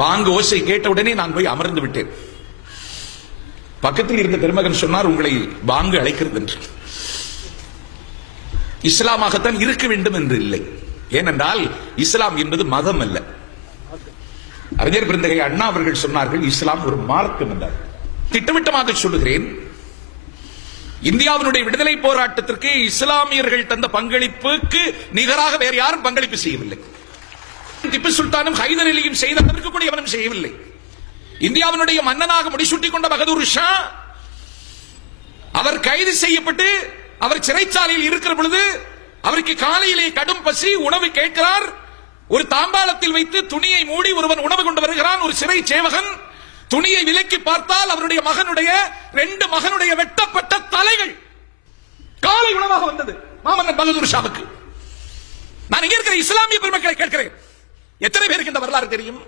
பாங்கு ஓசை கேட்டவுடனே நான் போய் அமர்ந்து விட்டேன். பக்கத்தில் இருந்த பெருமகன் சொன்னார், உங்களை பாங்கு அழைக்கிறது என்று. இஸ்லாமாகத்தான் இருக்க வேண்டும் என்று இல்லை. ஏனென்றால் இஸ்லாம் என்பது மதம் அல்ல. அறிஞர் பெருந்தகை அண்ணா அவர்கள் சொன்னார்கள், இஸ்லாம் ஒரு மார்க்கம் என்றார். திட்டவட்டமாக சொல்லுகிறேன், இந்தியாவினுடைய விடுதலை போராட்டத்திற்கு இஸ்லாமியர்கள் தந்த பங்களிப்புக்கு நிகராக வேறு யாரும் பங்களிப்பு செய்யவில்லை. திப்பு சுல்தானும் ஹைதர் அலியும் செய்த அளவிற்கு கூட எவனும் செய்யவில்லை. இந்தியாவினுடைய மன்னனாக முடிசூட்டிக் கொண்ட பகதூர் ஷா, அவர் கைது செய்யப்பட்டு அவர் சிறைச்சாலையில் இருக்கிற பொழுது அவருக்கு காலையிலே கடும் பசி, உணவு கேட்கிறார். ஒரு தாம்பாளத்தில் வைத்து துணியை மூடி ஒருவன் உணவு கொண்டு வருகிறான். ஒரு சிறை சேவகன் துணியை விலக்கி பார்த்தால் அவருடைய மகனுடைய 2 மகனுடைய வெட்டப்பட்ட தலைகள் காலை உணவாக வந்தது மாமன்னன் பகதூர் ஷாவுக்கு. நான் இங்க இருக்கிற இஸ்லாமிய பெருமக்களை கேட்கிறேன், எத்தனை பேருக்கு இந்த வரலாறு தெரியும்?